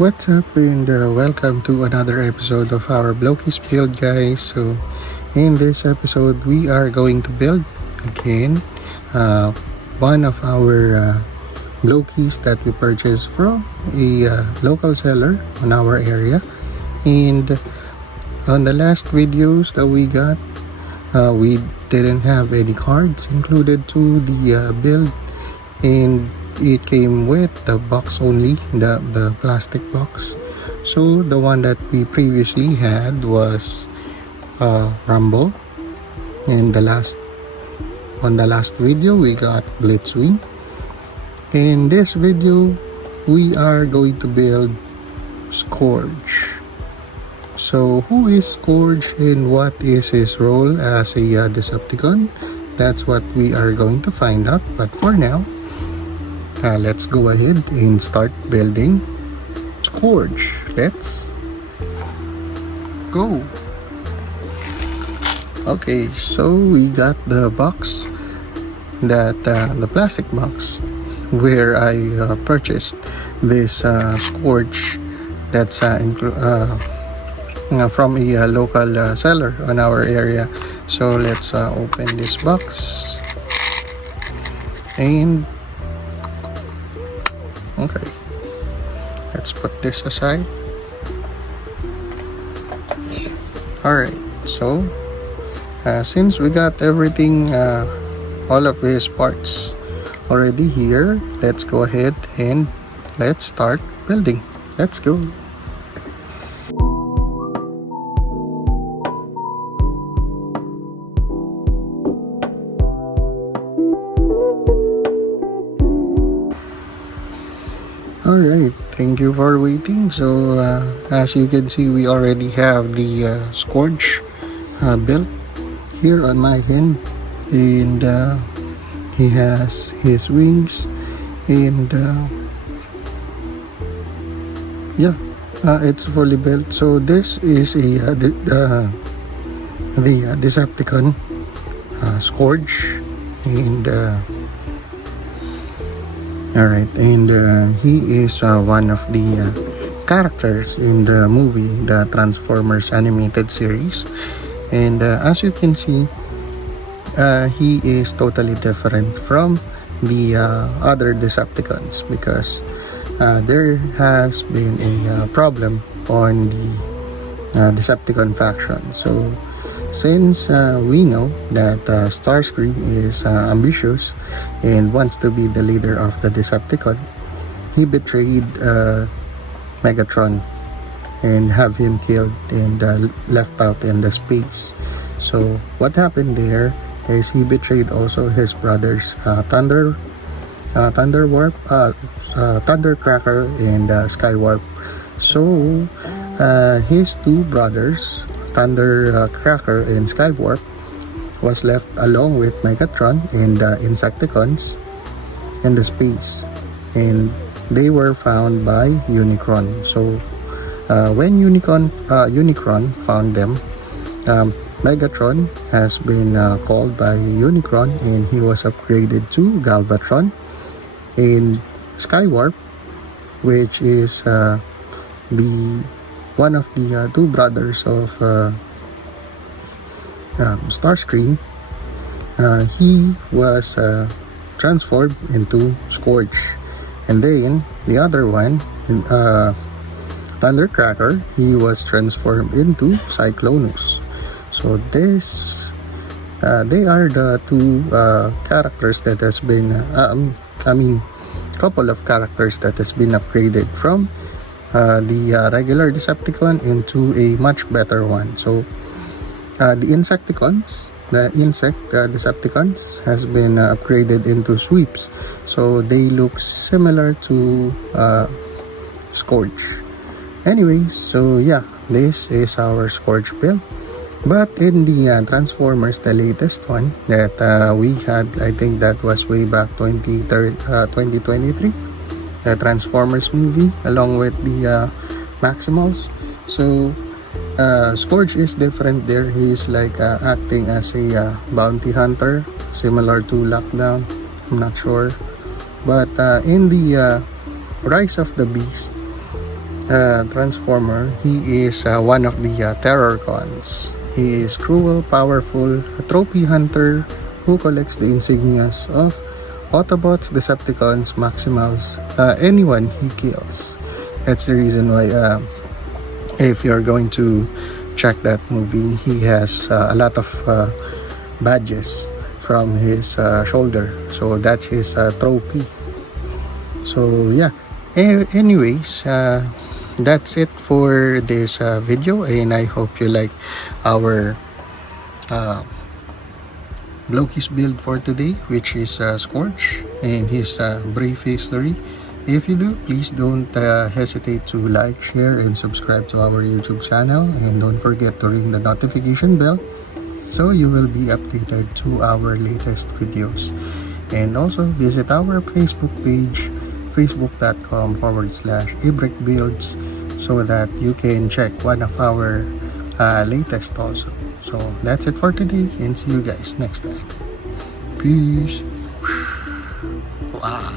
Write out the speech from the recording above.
What's up, and welcome to another episode of our Blokees build, guys. So in this episode we are going to build again one of our Blokees that we purchased from a local seller in our area. And on the last videos that we got, we didn't have any cards included to the build, and it came with the box only, the plastic box. So the one that we previously had was Rumble, and on the last video we got Blitzwing. In this video we are going to build Scourge. So who is Scourge and what is his role as a Decepticon? That's what we are going to find out. But for now, let's go ahead and start building Scourge. Let's go. Okay, so we got the box, the plastic box where I purchased this Scourge that's from a local seller on our area. So let's open this box. And okay, let's put this aside. Alright, so since we got everything, all of his parts already here, let's go ahead and let's start building. Let's go. Alright, thank you for waiting. So as you can see, we already have the Scourge built here on my hand, and he has his wings, and yeah, it's fully built. So this is the Decepticon Scourge, and alright, and he is one of the characters in the movie, the Transformers animated series. And as you can see, he is totally different from the other Decepticons, because there has been a problem on the Decepticon faction. So since we know that Starscream is ambitious and wants to be the leader of the Decepticon, he betrayed Megatron and have him killed and left out in the space. So what happened there is he betrayed also his brothers, Thundercracker and Skywarp. So his two brothers, Thundercracker and Skywarp, was left along with Megatron and the Insecticons in the space, and they were found by Unicron. So when Unicron found them, Megatron has been called by Unicron, and he was upgraded to Galvatron. And Skywarp, which is one of the two brothers of Starscream, he was transformed into Scourge. And then the other one, Thundercracker, he was transformed into Cyclonus. So this they are the two characters that has been couple of characters that has been upgraded from the regular Decepticon into a much better one. So the Insecticons, the Decepticons has been upgraded into Sweeps, so they look similar to Scourge. Anyways, so yeah, this is our Scourge build. But in the Transformers, the latest one that we had, I think that was way back 2023, the Transformers movie along with the Maximals. So Scourge is different there. He's like acting as a bounty hunter, similar to Lockdown, I'm not sure. But in the Rise of the Beast, Transformer. He is one of the Terrorcons. He is cruel, powerful, a trophy hunter who collects the insignias of Autobots, Decepticons, Maximals, anyone he kills. That's the reason why if you're going to check that movie, he has a lot of badges from his shoulder. So that's his trophy. So yeah, anyways, that's it for this video, and I hope you like our Blokees build for today, which is Scourge and his brave history. If you do, please don't hesitate to like, share, and subscribe to our YouTube channel, and don't forget to ring the notification bell so you will be updated to our latest videos. And also visit our Facebook page, facebook.com/Ybrik Builds, so that you can check one of our latest also. So that's it for today, and see you guys next time. Peace. Wow.